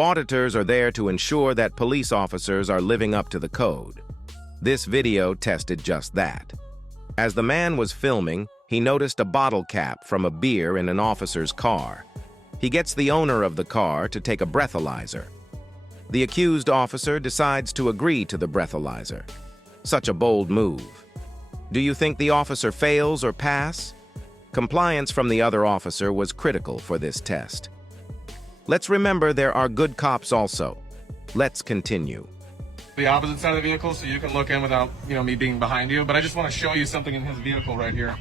Auditors are there to ensure that police officers are living up to the code. This video tested just that. As the man was filming, he noticed a bottle cap from a beer in an officer's car. He gets the owner of the car to take a breathalyzer. The accused officer decides to agree to the breathalyzer. Such a bold move. Do you think the officer fails or pass? Compliance from the other officer was critical for this test. Let's remember there are good cops also. Let's continue. The opposite side of the vehicle so you can look in without, me being behind you, but I just want to show you something in his vehicle right here.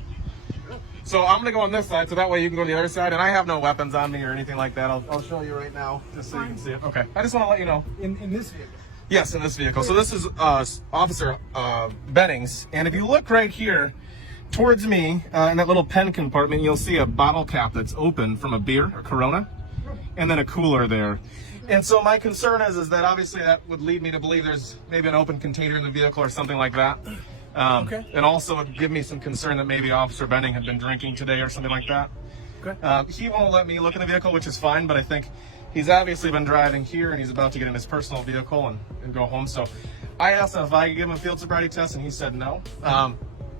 So I'm going to go on this side so that way you can go to the other side, and I have no weapons on me or anything like that. I'll show you right now just so you can see it. Okay. I just want to let you know. In this vehicle? Yes, in this vehicle. So this is Officer Bennings, and if you look right here towards me in that little pen compartment, you'll see a bottle cap that's open from a beer or Corona, and then a cooler there. And so my concern is that obviously that would lead me to believe there's maybe an open container in the vehicle or something like that. Okay. And also it would give me some concern that maybe Officer Benning had been drinking today or something like that. Okay. He won't let me look in the vehicle, which is fine, but I think he's obviously been driving here and he's about to get in his personal vehicle and go home. So I asked him if I could give him a field sobriety test, and he said no.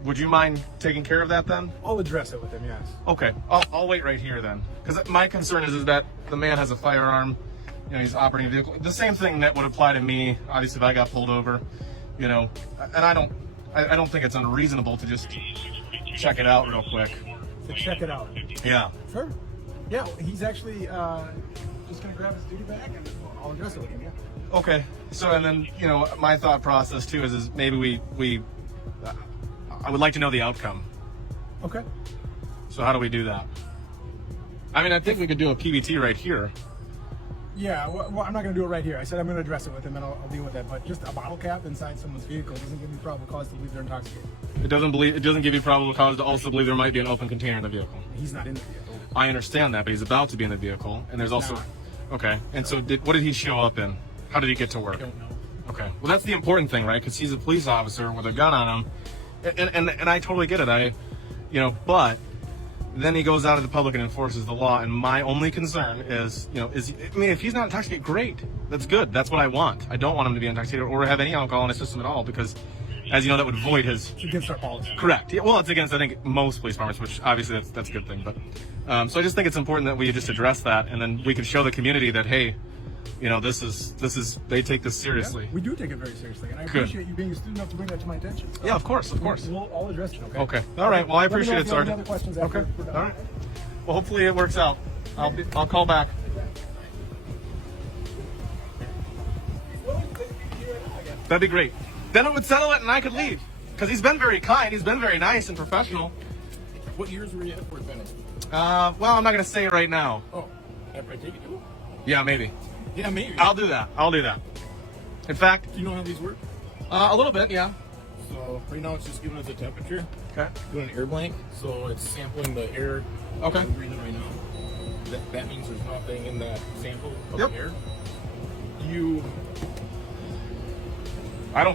Would you mind taking care of that then? I'll address it with him, yes. Okay, I'll wait right here then. Because my concern is that the man has a firearm, he's operating a vehicle. The same thing that would apply to me, obviously, if I got pulled over, and I don't think it's unreasonable to just check it out real quick. To check it out? Yeah. Sure. Yeah, he's actually just going to grab his duty bag and I'll address it with him, yeah. Okay, so and then, my thought process too is maybe I would like to know the outcome. Okay. So how do we do that? I mean, I think we could do a PBT right here. Yeah, well, I'm not going to do it right here. I said I'm going to address it with him and I'll deal with that. But just a bottle cap inside someone's vehicle doesn't give me probable cause to believe they're intoxicated. It doesn't give you probable cause to also believe there might be an open container in the vehicle. He's not in the vehicle. I understand that, but he's about to be in the vehicle, and there's also... No. Okay, and so what did he show up in? How did he get to work? I don't know. Okay, well that's the important thing, right? Because he's a police officer with a gun on him, and I totally get it. But then he goes out into the public and enforces the law, and my only concern is, if he's not intoxicated, great. That's good. That's what I want. I don't want him to be intoxicated or have any alcohol in his system at all, because, as you know, that would void his... It's against our policy. Correct. Yeah, well, it's against, I think, most police departments, which obviously that's a good thing. But so I just think it's important that we just address that, and then we can show the community that, hey, this is they take this seriously. Yeah, we do take it very seriously, and I Good. appreciate you being a student enough to bring that to my attention. Yeah, of course. I'll address it, okay? Okay. All right. Well, I appreciate it, Sergeant. Other questions after Okay. we're done. All right. Well, hopefully it works out. I'll call back. That'd be great. Then it would settle it, and I could leave. Because he's been very kind. He's been very nice and professional. What years were you at Fort Benning? Well, I'm not going to say it right now. Oh, after I take it, do? Yeah, maybe. Yeah, maybe. I'll do that. In fact, Do you know how these work? a little bit, yeah. So right now it's just giving us a temperature, Okay. doing an air blank. So it's sampling the air. Okay. We're breathing right now. That means there's nothing in that sample of Yep. the air.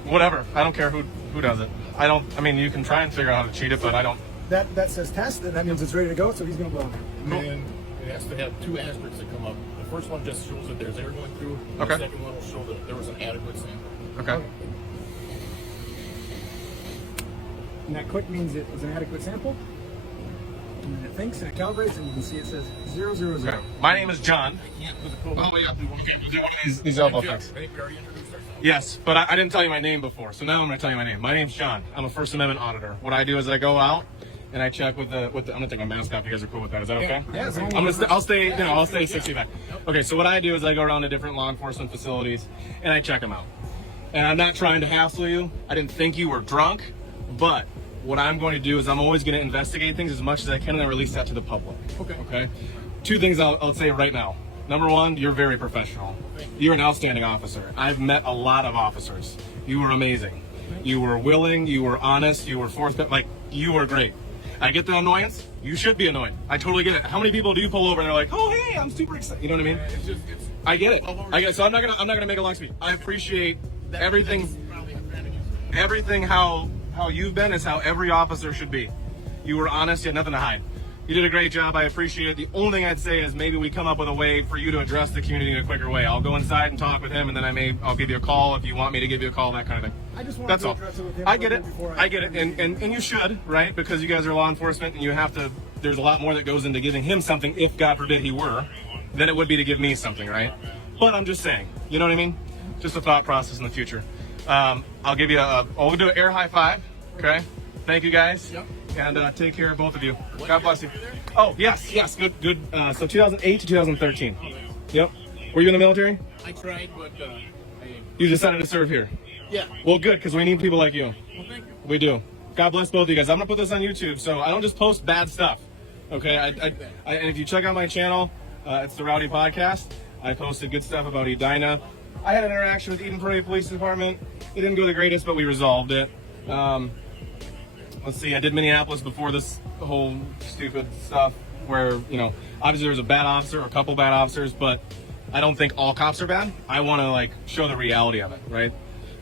Whatever. I don't care who does it. You can try and figure out how to cheat it, but I don't. That says test, and that means it's ready to go. So he's gonna blow it. Cool. And it has to have two asterisks that come up. The first one just shows that there's air going through. Okay. The second one will show that there was an adequate sample. Okay. And that click means it was an adequate sample. And then it thinks and it calibrates, and you can see it says 000. Okay. My name is John. Yeah, with a code. Oh, yeah. Okay, we'll do one of these elbow Yeah, things. I think we already introduced ourselves. Yes, but I didn't tell you my name before, so now I'm going to tell you my name. My name's John. I'm a First Amendment auditor. What I do is I go out and I check with the. I'm going to take my mask off. You guys are cool with that? Is that okay? Yeah, as long as I'm we're- gonna. I'll stay 60 back. Okay, so what I do is I go around to different law enforcement facilities and I check them out. And I'm not trying to hassle you. I didn't think you were drunk, but what I'm going to do is I'm always going to investigate things as much as I can and then release that to the public. Okay. Okay. Two things I'll say right now. Number one, you're very professional. You're an outstanding officer. I've met a lot of officers. You were amazing. You were willing, you were honest, you were forthcoming. You were great. I get the annoyance. You should be annoyed. I totally get it. How many people do you pull over and they're like, "Oh, hey, I'm super excited." You know what I mean? I get it. So I'm not gonna make a long speech. I appreciate everything. Everything how you've been is how every officer should be. You were honest. You had nothing to hide. You did a great job. I appreciate it. The only thing I'd say is maybe we come up with a way for you to address the community in a quicker way. I'll go inside and talk with him, and then I'll give you a call if you want me to give you a call, that kind of thing. I just want That's to all. address it with him. I get it. before I get it. And you should, right? Because you guys are law enforcement, and you have to. There's a lot more that goes into giving him something, if God forbid he were, than it would be to give me something, right? But I'm just saying, you know what I mean? Just a thought process in the future. I'll give you we'll do an air high five, okay? Thank you guys. Yep. And take care of both of you. God bless you. Oh, yes, good. So 2008 to 2013. Yep. Were you in the military? I tried, but You decided to serve here. yeah. Well, good, because we need people like you. Well, thank you. We do. God bless both of you guys. I'm gonna put this on YouTube, so I don't just post bad stuff. Okay. And if you check out my channel, it's the Rowdy Podcast. I posted good stuff about Edina. I had an interaction with Eden Prairie Police Department. It didn't go the greatest, but we resolved it. Let's see. I did Minneapolis before this whole stupid stuff, where obviously there was a bad officer or a couple bad officers, but I don't think all cops are bad. I want to show the reality of it, right?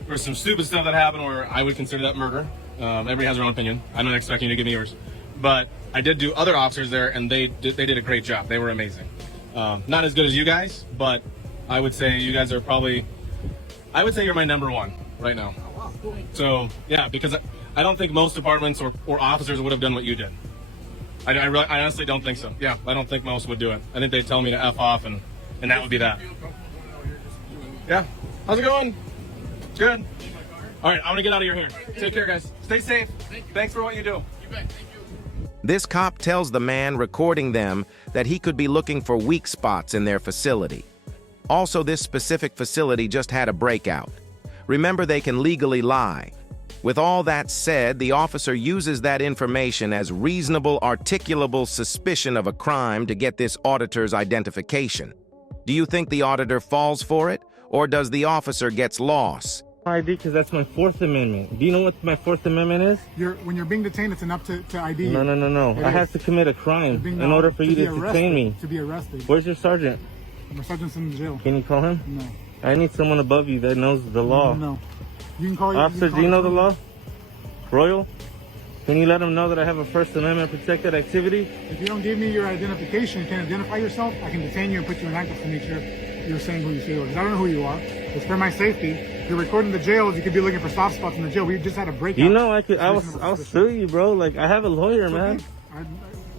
There's some stupid stuff that happened where I would consider that murder. Everybody has their own opinion. I'm not expecting you to give me yours, but I did do other officers there, and they did a great job. They were amazing. Not as good as you guys, but I would say you guys are probably. I would say you're my number one right now. So yeah, because I don't think most departments or officers would have done what you did. I honestly don't think so. Yeah, I don't think most would do it. I think they'd tell me to F off, and that would be that. Yeah. How's it going? Good. All right, I'm gonna get out of your hair. Take care, guys. Stay safe. Thanks for what you do. You bet. Thank you. This cop tells the man recording them that he could be looking for weak spots in their facility. Also, this specific facility just had a breakout. Remember, they can legally lie. With all that said, the officer uses that information as reasonable, articulable suspicion of a crime to get this auditor's identification. Do you think the auditor falls for it, or does the officer gets lost? ID, because that's my Fourth Amendment. Do you know what my Fourth Amendment is? When you're being detained, it's enough to ID you. No. I have to commit a crime in order for you to detain me. To be arrested. Where's your sergeant? My sergeant's in jail. Can you call him? No. I need someone above you that knows the law. No. You can call. Officer, do you know the law? Royal? Can you let him know that I have a First Amendment protected activity? If you don't give me your identification, you can't identify yourself, I can detain you and put you in handcuffs to make sure you're saying who you say you are. Because I don't know who you are. It's for my safety. If you're recording the jails, you could be looking for soft spots in the jail. We just had a breakout. You know, I'll sue you, bro. I have a lawyer, man.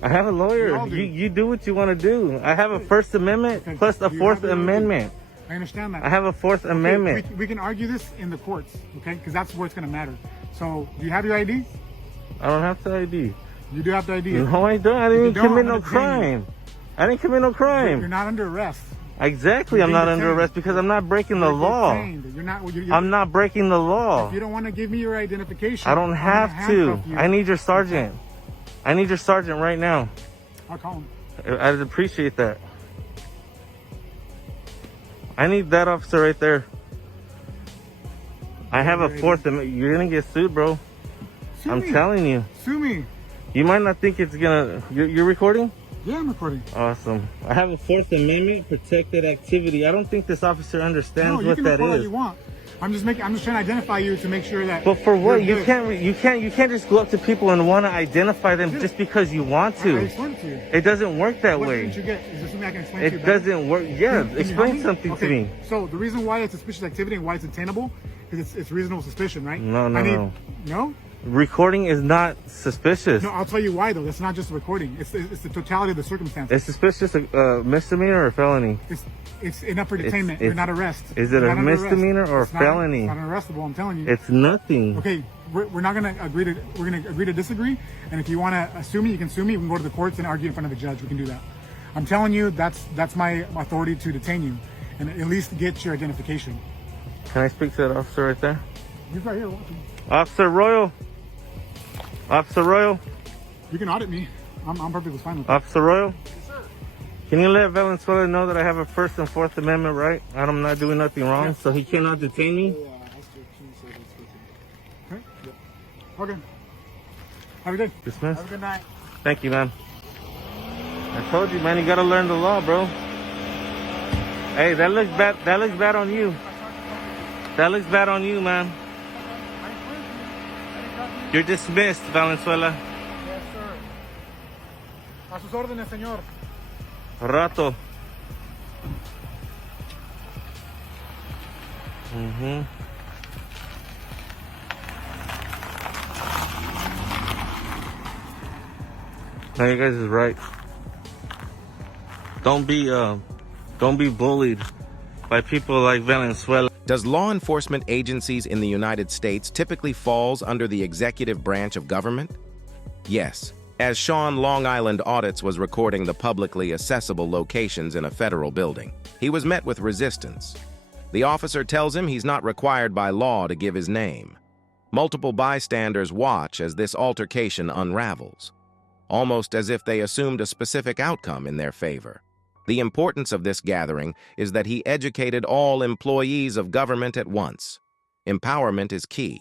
I have a lawyer. You do what you want to do. I have a First Amendment plus a Fourth Amendment. I understand that. I have a Fourth Amendment. We can argue this in the courts, okay? Because that's where it's going to matter. So, do you have your ID? I don't have to ID. You do have to ID. No, I don't. I didn't commit no crime. I didn't commit no crime. You're not under arrest. Exactly, I'm not under arrest because I'm not breaking the law. I'm not breaking the law. If you don't want to give me your identification, I don't have to. I need your sergeant. I need your sergeant right now. I'll call him. I'd appreciate that. I need that officer right there. I have a Fourth Amendment. You're gonna get sued, bro. I'm telling you. Sue me. You might not think it's gonna. You're recording? Yeah, I'm recording. Awesome. I have a Fourth Amendment protected activity. I don't think this officer understands what that is. You can record all you want. I'm just trying to identify you to make sure that. But for what? You can't just go up to people and want to identify them just because you want to. I explained it to you. It doesn't work that What way. didn't you get? Is there something I can explain to you? It doesn't work. Yeah, explain something to me. So the reason why it's suspicious activity and why it's attainable is it's reasonable suspicion, right? No. No? Recording is not suspicious. No, I'll tell you why though. It's not just recording. It's the totality of the circumstances. Is suspicious a misdemeanor or a felony? It's enough for detainment. You're not arrest. Is it a misdemeanor or a felony? It's not arrestable. I'm telling you. It's nothing. Okay, we're not gonna agree to. We're gonna agree to disagree. And if you want to sue me, you can sue me. We can go to the courts and argue in front of a judge. We can do that. I'm telling you, that's my authority to detain you, and at least get your identification. Can I speak to that officer right there? He's right here watching. Officer Royal. Officer Royal. You can audit me. I'm perfectly fine with that. Officer Royal. Yes, sir. Can you let Valenzuela know that I have a First and Fourth Amendment right? I'm not doing nothing wrong, so he cannot detain me? Okay. Have a good day. Dismissed. Have a good night. Thank you, man. I told you, man, you gotta learn the law, bro. Hey, that looks bad. That looks bad on you. That looks bad on you, man. You're dismissed, Valenzuela. Yes, sir. A sus órdenes, señor. Rato. No, you guys is right. Don't be bullied by people like Venezuela. Does law enforcement agencies in the United States typically falls under the executive branch of government? Yes, as Sean Long Island Audits was recording the publicly accessible locations in a federal building. He was met with resistance. The officer tells him he's not required by law to give his name. Multiple bystanders watch as this altercation unravels, almost as if they assumed a specific outcome in their favor. The importance of this gathering is that he educated all employees of government at once. Empowerment is key.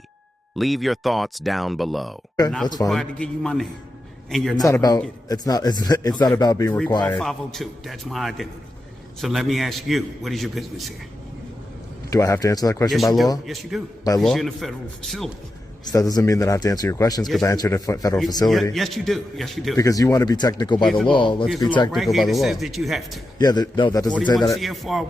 Leave your thoughts down below. Okay, Not that's required fine. to give you my name, and you're It's not not gonna about. get it. It's not about being required. 34502. That's my identity. So let me ask you, what is your business here? Do I have to answer that question Yes, by you law? do. Yes, you do. By Because law? You're in a federal facility. So that doesn't mean that I have to answer your questions because Yes, I you answered a do. federal You- facility. Yes, you do. Yes, you do. Because you want to be technical by Here's the law. Let's Here's be the law technical right by here the that law. says that you have to. Yeah, no, that doesn't say 41 that. CFR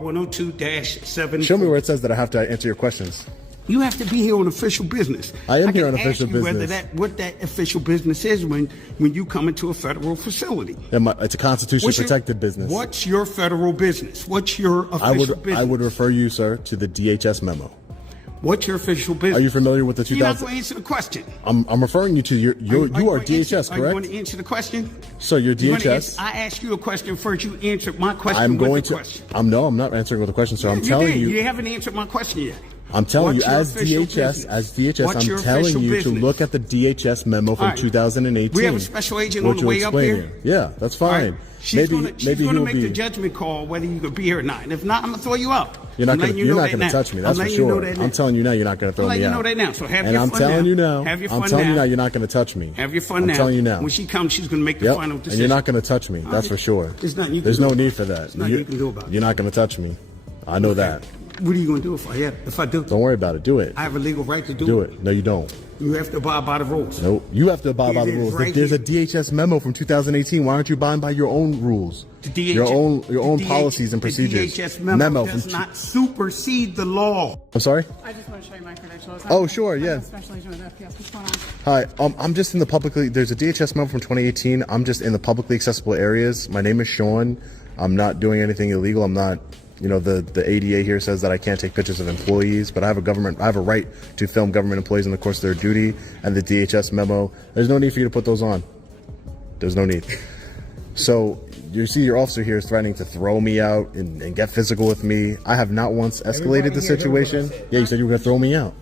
102-7. Show me where it says that I have to answer your questions. You have to be here on official business. I am here can on official ask you whether business. what that official business is when you come into a federal facility. It's a constitution protected business. What's your federal business? What's your official business? I would refer you, sir, to the DHS memo. What's your official business? Are you familiar with the You're not 2000? going to answer the question. I'm referring you to you are going to DHS, Are you going correct? to answer the question? So you're You're gonna DHS. answer- I asked you a question first. You answered my question I'm with going the to. question. I'm not answering with a question, sir. I'm You telling did. you. You haven't answered my question yet. I'm telling you, What's your as official DHS, business? What's your I'm telling official you to business? look at the DHS memo from All right. 2018. We have a special agent which on the will way up explain here. it. Yeah, that's All fine. right? She's going to he'll make the be. judgment call whether you could be here or not. And if not, I'm going to throw you out. You're not I'm going letting you know that to now. touch me. That's I'm for letting you know sure. that now. I'm telling you now, you're not going to throw I'm me letting out. you know that now. So have And your I'm fun telling now. you now. Have your I'm fun telling you now. now, you're not going to touch me. Have your fun I'm now. telling you now. When she comes, she's going to make the Yep. final And decision. you're not going to touch me. That's Okay. for sure. There's nothing you can There's do no about need it. for that. There's nothing you can do about it. You're not going to touch me. I know that. What are you going to do if I do? Don't worry about it. Do it. I have a legal right to Do it. No, you don't. You have to abide by the rules. No, you have to abide by It the is rules. right There's here. a DHS memo from 2018. Why aren't you abiding by your own rules? Your own policies and procedures. The DHS memo does from not supersede the law. I'm sorry? I just want to show you my credentials. Oh, sure, yeah. I'm a special agent with FPS. What's going on? Hi, I'm just in the publicly. There's a DHS memo from 2018. I'm just in the publicly accessible areas. My name is Sean. I'm not doing anything illegal. I'm not. The ADA here says that I can't take pictures of employees, but I have a right to film government employees in the course of their duty. And the DHS memo, there's no need for you to put those on. There's no need. So you see, your officer here is threatening to throw me out and get physical with me. I have not once escalated the situation. Yeah, you said you were going to throw me out.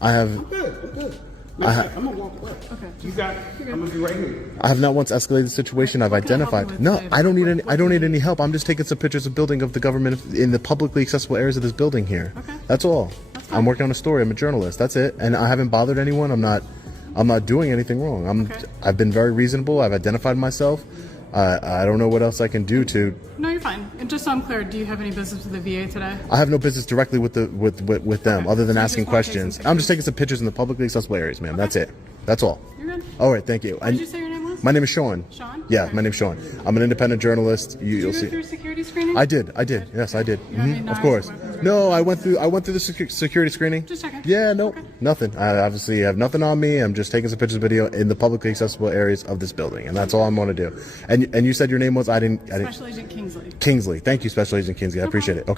I have. I'm good. I'm gonna walk away. Okay. You got it. I'm gonna be right here. I have not once escalated the situation. I've What can I help you identified. with No, today? I don't need any. What I don't do you need need? any help. I'm just taking some pictures of building of the government in the publicly accessible areas of this building here. Okay. That's all. That's fine. I'm working on a story. I'm a journalist. That's it. And I haven't bothered anyone. I'm not doing anything wrong. Okay. I've been very reasonable. I've identified myself. I don't know what else I can do to. No, you're fine. And just so I'm clear, do you have any business with the VA today? I have no business directly with them, Okay. other than So you asking just wanna take some questions. I'm just pictures? taking some pictures in the publicly accessible areas, ma'am. Okay. That's it. That's all. You're good. All right, thank you. What did you say your name was? My name is Sean. Sean? Yeah, Okay. my name's Sean. I'm an independent journalist. Did you You'll go see. through security screening? I did. Yes, I did. You have any Of knives, course. weapons, or No, anything? I went through the security screening. Just checking. Yeah, no, Okay. nothing. I obviously have nothing on me. I'm just taking some pictures, video in the publicly accessible areas of this building, and that's all I'm going to do. And you said your name was? I didn't. Special Agent Kingsley. Kingsley. Thank you, Special Agent Kingsley. I appreciate it. Okay.